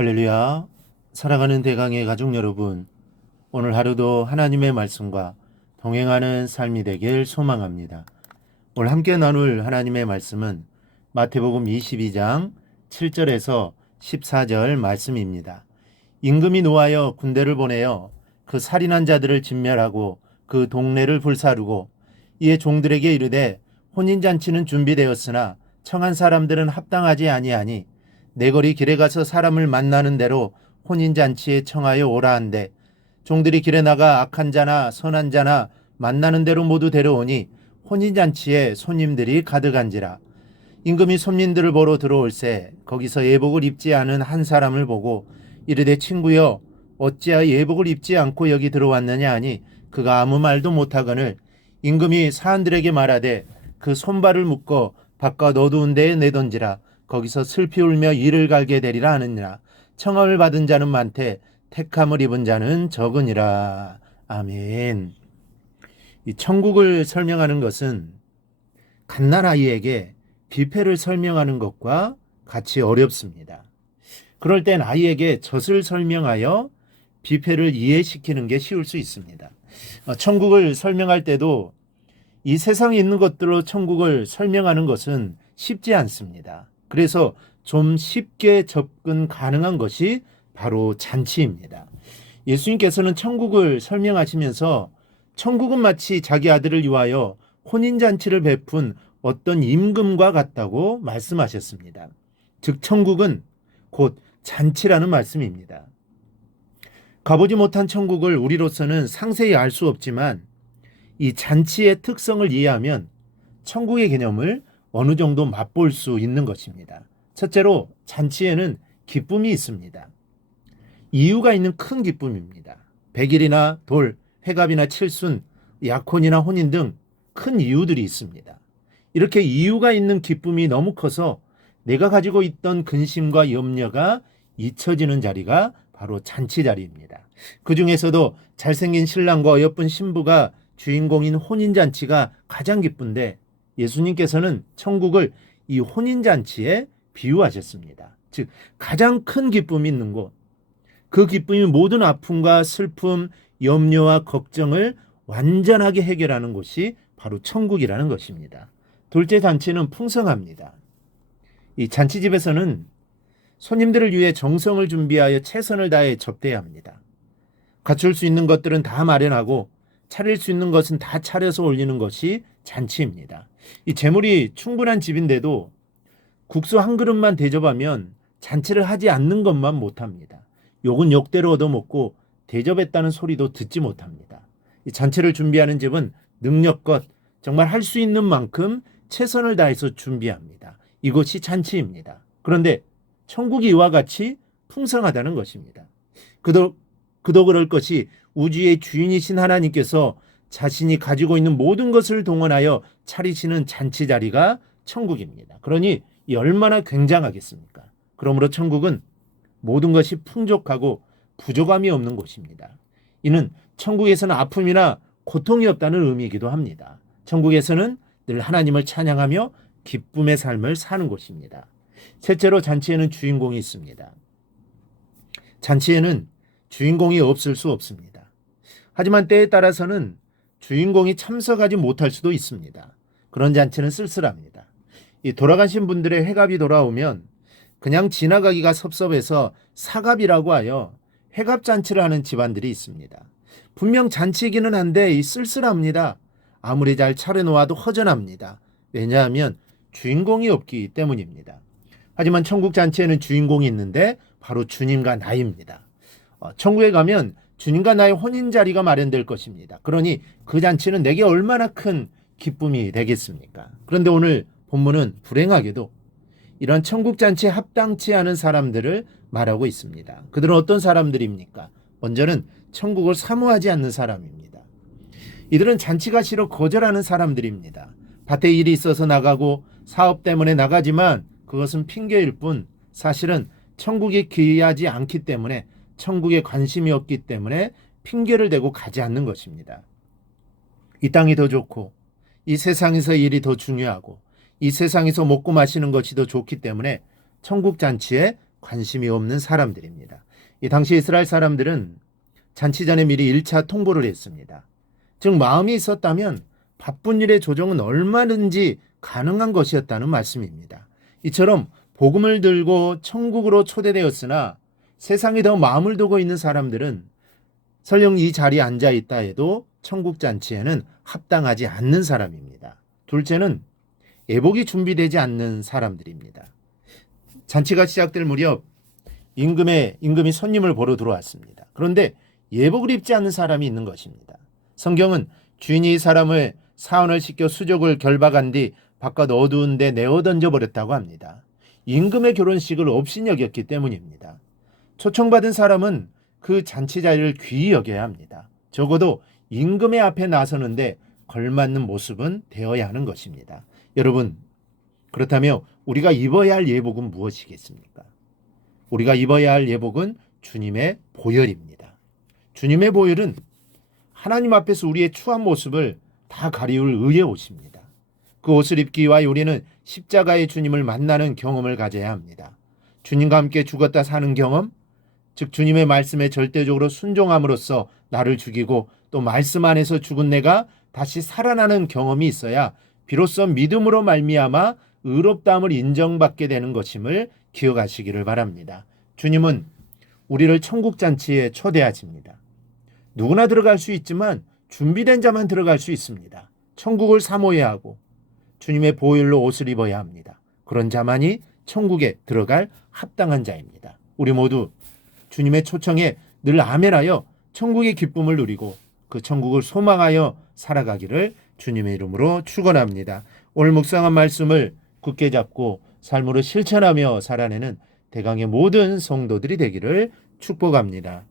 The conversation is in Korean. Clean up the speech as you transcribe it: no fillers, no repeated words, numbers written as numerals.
할렐루야. 사랑하는 대강의 가족 여러분, 오늘 하루도 하나님의 말씀과 동행하는 삶이 되길 소망합니다. 오늘 함께 나눌 하나님의 말씀은 마태복음 22장 7절에서 14절 말씀입니다. 임금이 노하여 군대를 보내어 그 살인한 자들을 진멸하고 그 동네를 불사르고 이에 종들에게 이르되 혼인잔치는 준비되었으나 청한 사람들은 합당하지 아니하니 내거리 길에 가서 사람을 만나는 대로 혼인잔치에 청하여 오라 한대 종들이 길에 나가 악한 자나 선한 자나 만나는 대로 모두 데려오니 혼인잔치에 손님들이 가득한지라. 임금이 손님들을 보러 들어올새 거기서 예복을 입지 않은 한 사람을 보고 이르되 친구여 어찌하여 예복을 입지 않고 여기 들어왔느냐 하니 그가 아무 말도 못하거늘 임금이 사람들에게 말하되 그 손발을 묶어 바깥 어두운 데에 내던지라. 거기서 슬피 울며 이를 갈게 되리라 하느니라. 청함을 받은 자는 많되 택함을 입은 자는 적으니라. 아멘. 이 천국을 설명하는 것은 갓난아이에게 뷔페를 설명하는 것과 같이 어렵습니다. 그럴 땐 아이에게 젖을 설명하여 뷔페를 이해시키는 게 쉬울 수 있습니다. 천국을 설명할 때도 이 세상에 있는 것들로 천국을 설명하는 것은 쉽지 않습니다. 그래서 좀 쉽게 접근 가능한 것이 바로 잔치입니다. 예수님께서는 천국을 설명하시면서 천국은 마치 자기 아들을 위하여 혼인잔치를 베푼 어떤 임금과 같다고 말씀하셨습니다. 즉 천국은 곧 잔치라는 말씀입니다. 가보지 못한 천국을 우리로서는 상세히 알 수 없지만 이 잔치의 특성을 이해하면 천국의 개념을 어느 정도 맛볼 수 있는 것입니다. 첫째로 잔치에는 기쁨이 있습니다. 이유가 있는 큰 기쁨입니다. 백일이나 돌, 회갑이나 칠순, 약혼이나 혼인 등 큰 이유들이 있습니다. 이렇게 이유가 있는 기쁨이 너무 커서 내가 가지고 있던 근심과 염려가 잊혀지는 자리가 바로 잔치 자리입니다. 그 중에서도 잘생긴 신랑과 어여쁜 신부가 주인공인 혼인잔치가 가장 기쁜데 예수님께서는 천국을 이 혼인잔치에 비유하셨습니다. 즉 가장 큰 기쁨이 있는 곳, 그 기쁨이 모든 아픔과 슬픔, 염려와 걱정을 완전하게 해결하는 곳이 바로 천국이라는 것입니다. 둘째 잔치는 풍성합니다. 이 잔치집에서는 손님들을 위해 정성을 준비하여 최선을 다해 접대해야 합니다. 갖출 수 있는 것들은 다 마련하고 차릴 수 있는 것은 다 차려서 올리는 것이 잔치입니다. 이 재물이 충분한 집인데도 국수 한 그릇만 대접하면 잔치를 하지 않는 것만 못합니다. 욕은 욕대로 얻어먹고 대접했다는 소리도 듣지 못합니다. 이 잔치를 준비하는 집은 능력껏 정말 할 수 있는 만큼 최선을 다해서 준비합니다. 이것이 잔치입니다. 그런데 천국이 이와 같이 풍성하다는 것입니다. 그도 그럴 것이 우주의 주인이신 하나님께서 자신이 가지고 있는 모든 것을 동원하여 차리시는 잔치 자리가 천국입니다. 그러니 이 얼마나 굉장하겠습니까? 그러므로 천국은 모든 것이 풍족하고 부족함이 없는 곳입니다. 이는 천국에서는 아픔이나 고통이 없다는 의미이기도 합니다. 천국에서는 늘 하나님을 찬양하며 기쁨의 삶을 사는 곳입니다. 셋째로 잔치에는 주인공이 있습니다. 잔치에는 주인공이 없을 수 없습니다. 하지만 때에 따라서는 주인공이 참석하지 못할 수도 있습니다. 그런 잔치는 쓸쓸합니다. 이 돌아가신 분들의 회갑이 돌아오면 그냥 지나가기가 섭섭해서 사갑이라고 하여 회갑잔치를 하는 집안들이 있습니다. 분명 잔치이기는 한데 이 쓸쓸합니다. 아무리 잘 차려놓아도 허전합니다. 왜냐하면 주인공이 없기 때문입니다. 하지만 천국 잔치에는 주인공이 있는데 바로 주님과 나입니다. 천국에 가면 주님과 나의 혼인 자리가 마련될 것입니다. 그러니 그 잔치는 내게 얼마나 큰 기쁨이 되겠습니까? 그런데 오늘 본문은 불행하게도 이런 천국 잔치에 합당치 않은 사람들을 말하고 있습니다. 그들은 어떤 사람들입니까? 먼저는 천국을 사모하지 않는 사람입니다. 이들은 잔치가 싫어 거절하는 사람들입니다. 밭에 일이 있어서 나가고 사업 때문에 나가지만 그것은 핑계일 뿐 사실은 천국이 귀하지 않기 때문에 천국에 관심이 없기 때문에 핑계를 대고 가지 않는 것입니다. 이 땅이 더 좋고 이 세상에서 일이 더 중요하고 이 세상에서 먹고 마시는 것이 더 좋기 때문에 천국 잔치에 관심이 없는 사람들입니다. 이 당시 이스라엘 사람들은 잔치 전에 미리 1차 통보를 했습니다. 즉 마음이 있었다면 바쁜 일의 조정은 얼마든지 가능한 것이었다는 말씀입니다. 이처럼 복음을 들고 천국으로 초대되었으나 세상에 더 마음을 두고 있는 사람들은 설령 이 자리에 앉아 있다 해도 천국 잔치에는 합당하지 않는 사람입니다. 둘째는 예복이 준비되지 않는 사람들입니다. 잔치가 시작될 무렵 임금이 손님을 보러 들어왔습니다. 그런데 예복을 입지 않는 사람이 있는 것입니다. 성경은 주인이 이 사람을 사원을 시켜 수족을 결박한 뒤 바깥 어두운 데 내어 던져버렸다고 합니다. 임금의 결혼식을 업신여겼기 때문입니다. 초청받은 사람은 그 잔치 자리를 귀히 여겨야 합니다. 적어도 임금의 앞에 나서는데 걸맞는 모습은 되어야 하는 것입니다. 여러분, 그렇다면 우리가 입어야 할 예복은 무엇이겠습니까? 우리가 입어야 할 예복은 주님의 보혈입니다. 주님의 보혈은 하나님 앞에서 우리의 추한 모습을 다 가리울 의의 옷입니다. 그 옷을 입기 위하여 우리는 십자가의 주님을 만나는 경험을 가져야 합니다. 주님과 함께 죽었다 사는 경험, 즉 주님의 말씀에 절대적으로 순종함으로써 나를 죽이고 또 말씀 안에서 죽은 내가 다시 살아나는 경험이 있어야 비로소 믿음으로 말미암아 의롭다함을 인정받게 되는 것임을 기억하시기를 바랍니다. 주님은 우리를 천국 잔치에 초대하십니다. 누구나 들어갈 수 있지만 준비된 자만 들어갈 수 있습니다. 천국을 사모해야 하고 주님의 보혈로 옷을 입어야 합니다. 그런 자만이 천국에 들어갈 합당한 자입니다. 우리 모두 주님의 초청에 늘 아멘하여 천국의 기쁨을 누리고 그 천국을 소망하여 살아가기를 주님의 이름으로 축원합니다. 오늘 묵상한 말씀을 굳게 잡고 삶으로 실천하며 살아내는 대강의 모든 성도들이 되기를 축복합니다.